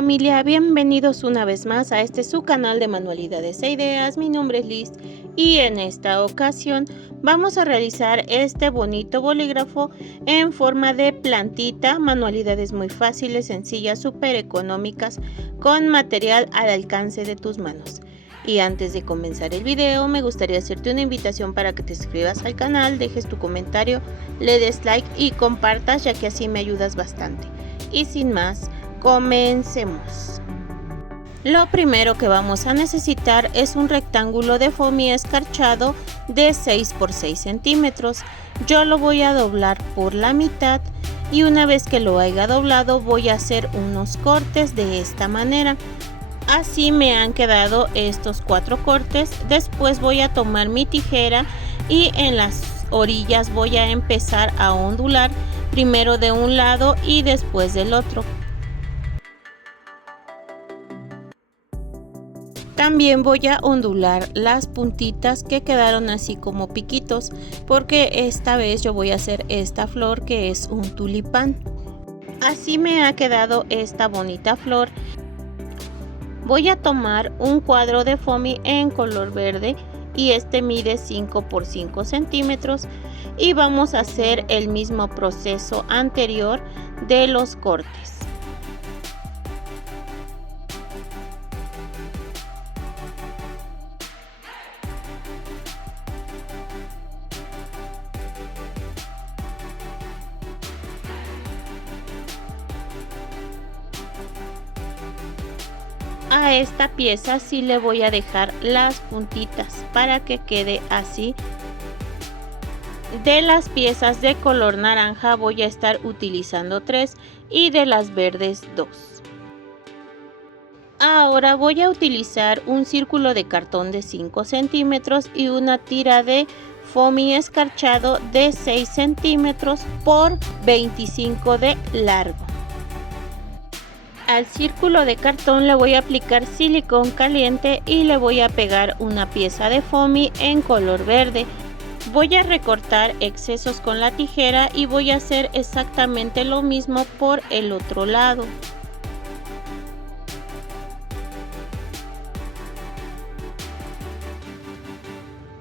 familia, bienvenidos una vez más a su canal de manualidades e ideas. Mi nombre es Liz y en esta ocasión vamos a realizar este bonito bolígrafo en forma de plantita. Manualidades muy fáciles, sencillas, súper económicas, con material al alcance de tus manos. Y antes de comenzar el video, me gustaría hacerte una invitación para que te suscribas al canal, dejes tu comentario, le des like y compartas, ya que así me ayudas bastante. Y sin más, comencemos. Lo primero que vamos a necesitar es un rectángulo de foamy escarchado de 6 por 6 centímetros. Yo lo voy a doblar por la mitad y una vez que lo haya doblado voy a hacer unos cortes de esta manera. Así me han quedado estos 4 cortes. Después voy a tomar mi tijera y en las orillas voy a empezar a ondular, primero de un lado y después del otro. También voy a ondular las puntitas que quedaron así como piquitos, porque esta vez yo voy a hacer esta flor que es un tulipán. Así me ha quedado esta bonita flor. Voy a tomar un cuadro de foamy en color verde y este mide 5 por 5 centímetros y vamos a hacer el mismo proceso anterior de los cortes. A esta pieza sí le voy a dejar las puntitas para que quede así. De las piezas de color naranja voy a estar utilizando 3 y de las verdes 2. Ahora voy a utilizar un círculo de cartón de 5 centímetros y una tira de foamy escarchado de 6 centímetros por 25 de largo. Al círculo de cartón le voy a aplicar silicón caliente y le voy a pegar una pieza de foamy en color verde. Voy a recortar excesos con la tijera y voy a hacer exactamente lo mismo por el otro lado.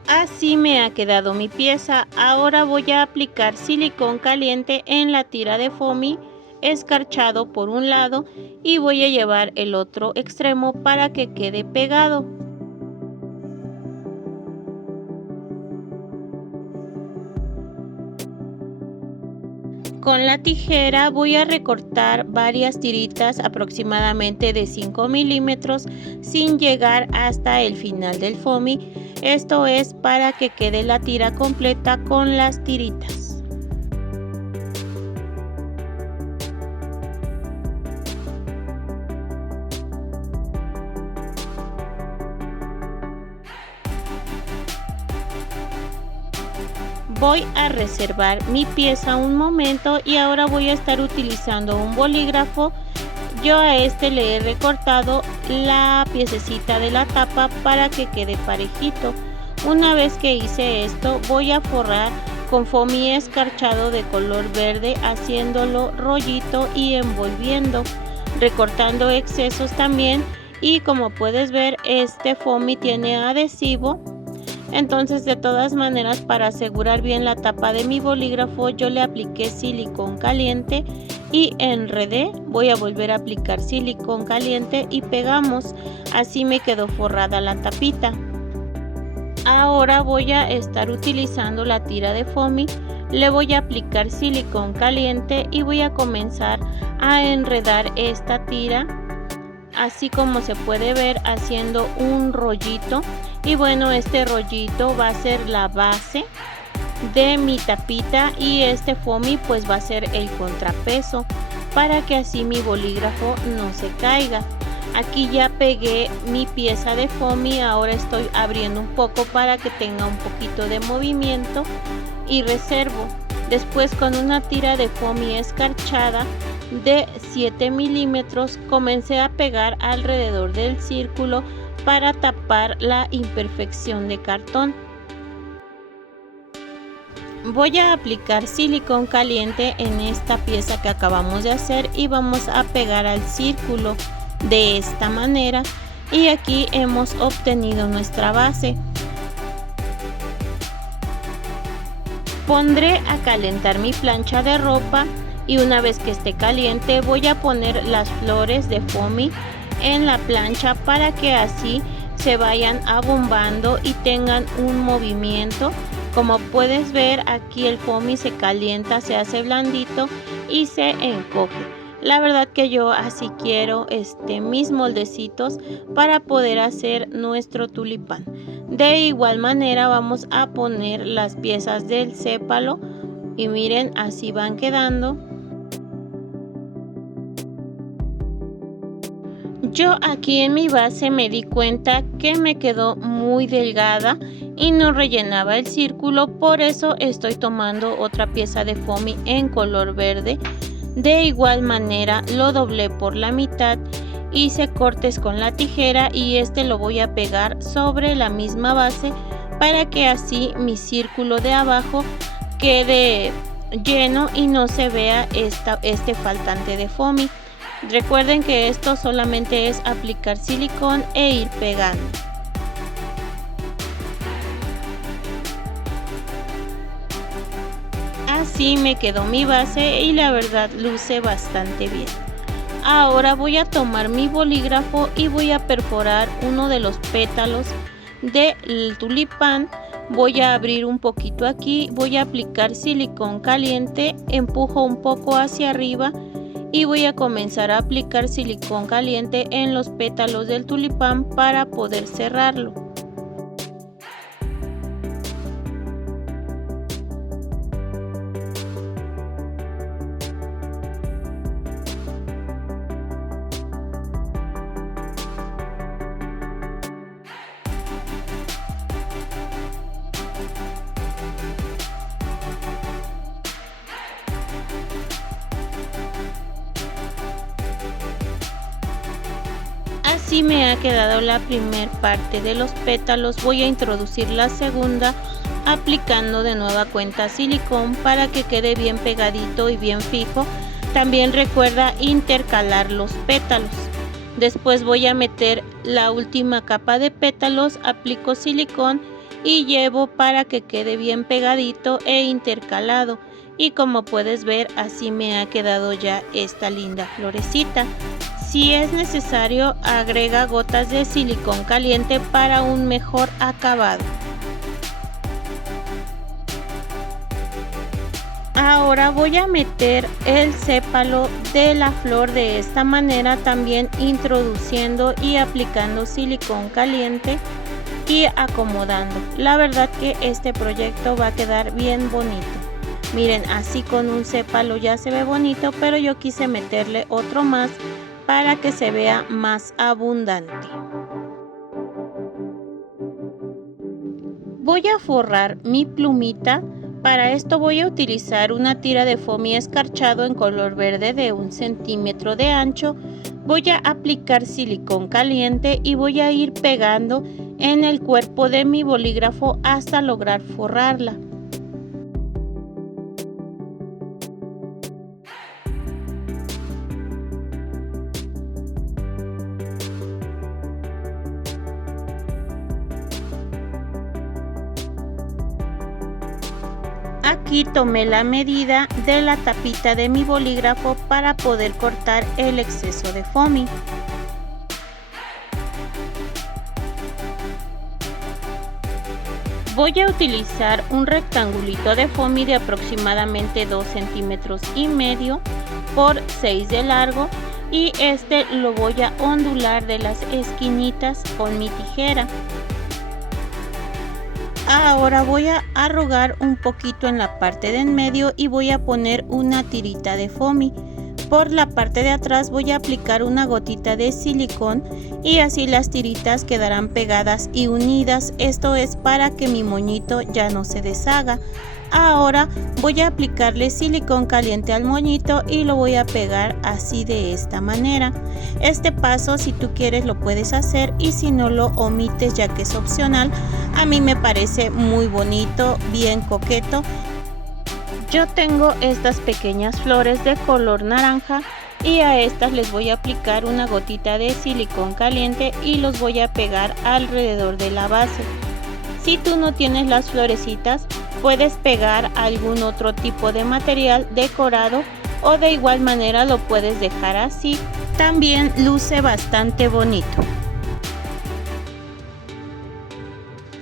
Así me ha quedado mi pieza. Ahora voy a aplicar silicón caliente en la tira de foamy escarchado por un lado y voy a llevar el otro extremo para que quede pegado. Con la tijera voy a recortar varias tiritas aproximadamente de 5 milímetros sin llegar hasta el final del foamy. Esto es para que quede la tira completa con las tiritas. Voy a reservar mi pieza un momento y ahora voy a estar utilizando un bolígrafo. Yo a este le he recortado la piececita de la tapa para que quede parejito. Una vez que hice esto, voy a forrar con foamy escarchado de color verde, haciéndolo rollito y envolviendo, recortando excesos también. Y como puedes ver, este foamy tiene adhesivo. Entonces, de todas maneras, para asegurar bien la tapa de mi bolígrafo, yo le apliqué silicón caliente y enredé. Voy a volver a aplicar silicón caliente y pegamos. Así me quedó forrada la tapita. Ahora voy a estar utilizando la tira de foamy. Le voy a aplicar silicón caliente y voy a comenzar a enredar esta tira. Así como se puede ver, haciendo un rollito. Y bueno, este rollito va a ser la base de mi tapita y este foamy pues va a ser el contrapeso para que así mi bolígrafo no se caiga. Aquí ya pegué mi pieza de foamy, ahora estoy abriendo un poco para que tenga un poquito de movimiento y reservo. Después, con una tira de foamy escarchada de 7 milímetros comencé a pegar alrededor del círculo para tapar la imperfección de cartón. Voy a aplicar silicón caliente en esta pieza que acabamos de hacer y vamos a pegar al círculo. de esta manera y aquí hemos obtenido nuestra base. Pondré a calentar mi plancha de ropa y una vez que esté caliente voy a poner las flores de foamy en la plancha para que así se vayan abombando y tengan un movimiento. Como puedes ver, aquí el foamy se calienta, se hace blandito y se encoge. La verdad que yo así quiero mis moldecitos para poder hacer nuestro tulipán. De igual manera vamos a poner las piezas del sépalo y miren, así van quedando. Yo aquí en mi base me di cuenta que me quedó muy delgada y no rellenaba el círculo, por eso estoy tomando otra pieza de foamy en color verde. De igual manera lo doblé por la mitad, hice cortes con la tijera y lo voy a pegar sobre la misma base para que así mi círculo de abajo quede lleno y no se vea este faltante de foamy. Recuerden que esto solamente es aplicar silicón e ir pegando. Así me quedó mi base y la verdad luce bastante bien. Ahora voy a tomar mi bolígrafo y voy a perforar uno de los pétalos del tulipán. Voy a abrir un poquito aquí, voy a aplicar silicón caliente, empujo un poco hacia arriba y voy a comenzar a aplicar silicón caliente en los pétalos del tulipán para poder cerrarlo. Así me ha quedado la primera parte de los pétalos. Voy a introducir la segunda aplicando de nueva cuenta silicón para que quede bien pegadito y bien fijo. También recuerda intercalar los pétalos. Después voy a meter la última capa de pétalos, aplico silicón y llevo para que quede bien pegadito e intercalado. Y como puedes ver, así me ha quedado ya esta linda florecita. Si es necesario, agrega gotas de silicón caliente para un mejor acabado. Ahora voy a meter el sépalo de la flor de esta manera, también introduciendo y aplicando silicón caliente y acomodando. La verdad que este proyecto va a quedar bien bonito. Miren, así con un sépalo ya se ve bonito, pero yo quise meterle otro más para que se vea más abundante. Voy a forrar mi plumita. Para esto voy a utilizar una tira de foamy escarchado en color verde de 1 centímetro de ancho. Voy a aplicar silicón caliente y voy a ir pegando en el cuerpo de mi bolígrafo hasta lograr forrarla. Aquí tomé la medida de la tapita de mi bolígrafo para poder cortar el exceso de foamy. Voy a utilizar un rectangulito de foamy de aproximadamente 2,5 centímetros por 6 de largo y lo voy a ondular de las esquinitas con mi tijera. Ahora voy a arrugar un poquito en la parte de en medio y voy a poner una tirita de foamy. Por la parte de atrás voy a aplicar una gotita de silicón y así las tiritas quedarán pegadas y unidas. Esto es para que mi moñito ya no se deshaga. Ahora voy a aplicarle silicón caliente al moñito y lo voy a pegar así de esta manera. Este paso, si tú quieres, lo puedes hacer y si no, lo omites ya que es opcional. A mí me parece muy bonito, bien coqueto. Yo tengo estas pequeñas flores de color naranja y a estas les voy a aplicar una gotita de silicón caliente y los voy a pegar alrededor de la base. Si tú no tienes las florecitas, puedes pegar algún otro tipo de material decorado o de igual manera lo puedes dejar así. También luce bastante bonito.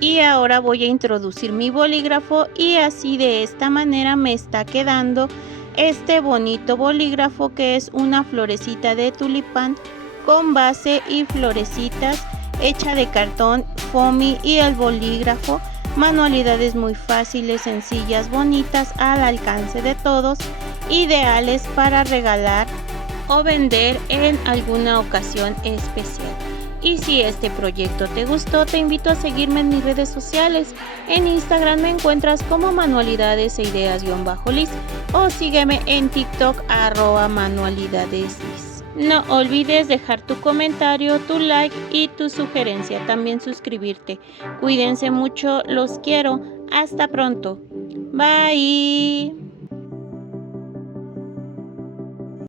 Y ahora voy a introducir mi bolígrafo y así de esta manera me está quedando este bonito bolígrafo, que es una florecita de tulipán con base y florecitas hecha de cartón, foamy y el bolígrafo. Manualidades muy fáciles, sencillas, bonitas, al alcance de todos, ideales para regalar o vender en alguna ocasión especial. Y si este proyecto te gustó, te invito a seguirme en mis redes sociales. En Instagram me encuentras como manualidades e ideas-liz o sígueme en TikTok @manualidadesliz. No olvides dejar tu comentario, tu like y tu sugerencia. También suscribirte. Cuídense mucho, los quiero. Hasta pronto. Bye.